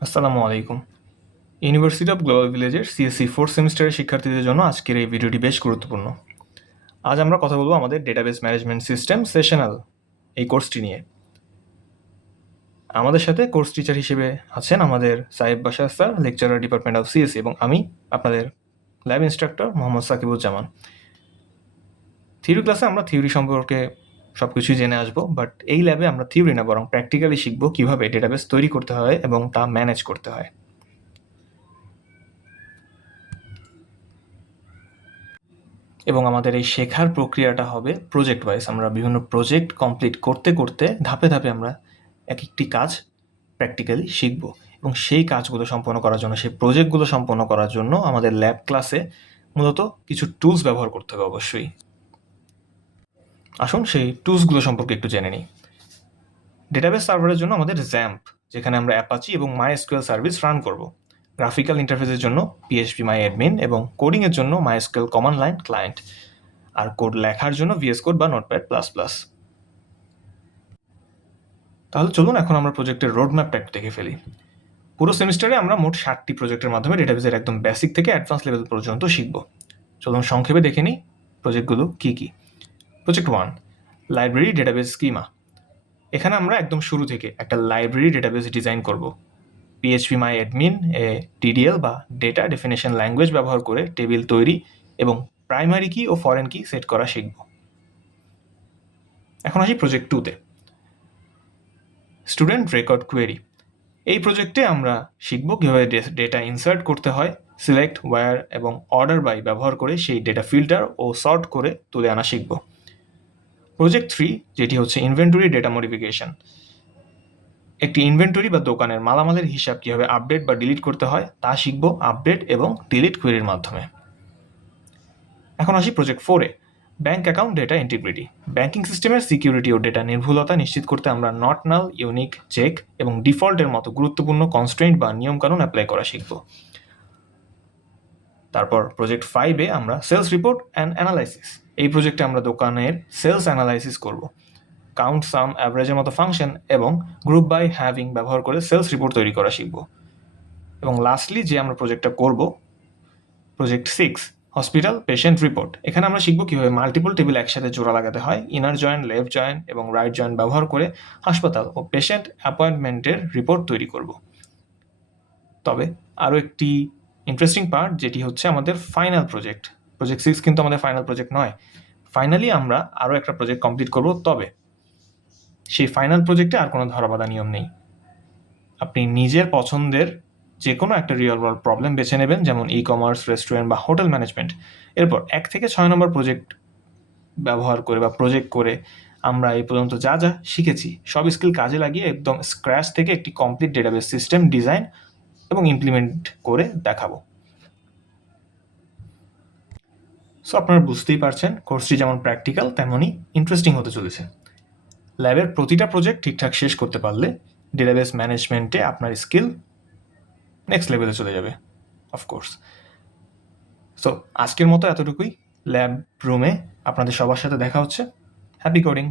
আসসালামু আলাইকুম। University of global ভিলেজের সিএসসি ফোর্থ সেমিস্টারের শিক্ষার্থীদের জন্য আজকের এই ভিডিওটি বেশ গুরুত্বপূর্ণ। আজ আমরা কথা বলবো আমাদের ডেটাবেস ম্যানেজমেন্ট সিস্টেম সেশনাল এই কোর্সটি নিয়ে। আমাদের সাথে কোর্স টিচার হিসেবে আছেন আমাদের সাহেব Bashar sir, lecturer department of CSC, এবং আমি আপনাদের ল্যাব ইনস্ট্রাক্টর মোহাম্মদ সাকিবুজ্জামান। থিওরি ক্লাসে আমরা থিওরি সম্পর্কে সব কিছুই জেনে আসবো, বাট এই ল্যাবে আমরা থিওরি না বরং প্র্যাকটিক্যালি শিখবো কীভাবে ডেটাবেস তৈরি করতে হয় এবং তা ম্যানেজ করতে হয়। এবং আমাদের এই শেখার প্রক্রিয়াটা হবে প্রজেক্ট ওয়াইজ। আমরা বিভিন্ন প্রজেক্ট কমপ্লিট করতে করতে ধাপে ধাপে আমরা এক একটি কাজ প্র্যাকটিক্যালি শিখব, এবং সেই কাজগুলো সম্পন্ন করার জন্য, সেই প্রজেক্টগুলো সম্পন্ন করার জন্য আমাদের ল্যাব ক্লাসে মূলত কিছু টুলস ব্যবহার করতে হবে অবশ্যই। আসুন সেই টুলসগুলো সম্পর্কে একটু জেনে নিই। ডেটাবেস সার্ভারের জন্য আমাদের জ্যাম্প, যেখানে আমরা অ্যাপাচি এবং মাইএসকিউএল সার্ভিস রান করব। গ্রাফিক্যাল ইন্টারফেসের জন্য পিএইচপি মাই অ্যাডমিন, এবং কোডিংয়ের জন্য মাইএসকিউএল কমান্ড লাইন ক্লায়েন্ট, আর কোড লেখার জন্য ভিএস কোড বা নোটপ্যাড প্লাস প্লাস। তাহলে চলুন এখন আমরা প্রজেক্টের রোডম্যাপটা একটু দেখে ফেলি। পুরো সেমিস্টারে আমরা মোট 60টি প্রজেক্টের মাধ্যমে ডেটাবেসের একদম বেসিক থেকে অ্যাডভান্স লেভেল পর্যন্ত শিখব। চলুন সংক্ষেপে দেখে নিই প্রজেক্টগুলো কী কী। Project 1, library database schema. এখানে আমরা একদম শুরু থেকে একটা লাইব্রেরি ডেটাবেস ডিজাইন করব। পিএইচপি মাই অ্যাডমিন ডিডিএল বা ডেটা ডেফিনেশন ল্যাঙ্গুয়েজ ব্যবহার করে টেবিল তৈরি এবং প্রাইমারি কি ও ফরেন কি সেট করা শিখব। এখন আসি প্রজেক্ট 2তে, স্টুডেন্ট রেকর্ড কোয়েরি। এই প্রজেক্টে আমরা শিখব কীভাবে ডেটা ইনসার্ট করতে হয়, সিলেক্ট, ওয়্যার এবং অর্ডার বাই ব্যবহার করে সেই ডেটা ফিল্টার ও সর্ট করে তুলে আনা শিখব। প্রজেক্ট 3, যেটি হচ্ছে ইনভেন্টরি ডেটা মডিফিকেশন। একটি ইনভেন্টরি বা দোকানের মালামালের হিসাব কীভাবে আপডেট বা ডিলিট করতে হয় তা শিখব আপডেট এবং ডিলিট কোয়েরির মাধ্যমে। এখন আসি প্রজেক্ট 4-এ, bank account data integrity. Banking সিস্টেমের সিকিউরিটি ও ডেটা নির্ভুলতা নিশ্চিত করতে আমরা নট নাল, ইউনিক, চেক এবং ডিফল্টের মতো গুরুত্বপূর্ণ কনস্ট্রেন্ট বা নিয়মকানুন অ্যাপ্লাই করা শিখব। তারপর প্রজেক্ট 5-এ আমরা সেলস রিপোর্ট অ্যান্ড অ্যানালাইসিস। এই প্রজেক্টে আমরা দোকানের সেলস অ্যানালাইসিস করব। কাউন্ট, সাম, অ্যাভারেজের মতো ফাংশন এবং গ্রুপ বাই হ্যাভিং ব্যবহার করে সেলস রিপোর্ট তৈরি করা শিখব। এবং লাস্টলি যে আমরা প্রজেক্টটা করব, প্রজেক্ট 6, হসপিটাল পেশেন্ট রিপোর্ট। এখানে আমরা শিখব কীভাবে মাল্টিপল টেবিল একসাথে জোড়া লাগাতে হয়, ইনার জয়েন্ট, লেফট জয়েন্ট এবং রাইট জয়েন্ট ব্যবহার করে হাসপাতাল ও পেশেন্ট অ্যাপয়েন্টমেন্টের রিপোর্ট তৈরি করব। তবে আরও একটি ইন্টারেস্টিং পার্ট, যেটি হচ্ছে আমাদের ফাইনাল প্রজেক্ট। প্রজেক্ট 6 কিন্তু আমাদের ফাইনাল প্রজেক্ট নয়। ফাইনালি আমরা আরও একটা প্রজেক্ট কমপ্লিট করব, তবে সেই ফাইনাল প্রজেক্টে আর কোনো ধরাবাঁধা নিয়ম নেই। আপনি নিজের পছন্দের যে কোনো একটা রিয়েল ওয়ার্ল্ড প্রবলেম বেছে নেবেন, যেমন ই কমার্স, রেস্টুরেন্ট বা হোটেল ম্যানেজমেন্ট। এরপর 1 থেকে 6 নম্বর প্রজেক্ট ব্যবহার করে বা প্রজেক্ট করে আমরা এই পর্যন্ত যা যা শিখেছি সব স্কিল কাজে লাগিয়ে একদম স্ক্র্যাচ থেকে একটি কমপ্লিট ডেটাবেস সিস্টেম ডিজাইন এবং ইমপ্লিমেন্ট করে দেখাবো। সো আপনারা বুঝতেই পারছেন কোর্সটি যেমন প্র্যাকটিক্যাল তেমনই ইন্টারেস্টিং হতে চলেছে। ল্যাবের প্রতিটা প্রজেক্ট ঠিকঠাক শেষ করতে পারলে ডেটাবেস ম্যানেজমেন্টে আপনার স্কিল নেক্সট লেভেলে চলে যাবে, অফকোর্স। সো আজকের মতো এতটুকুই। ল্যাব রুমে আপনাদের সবার সাথে দেখা হচ্ছে। Happy coding.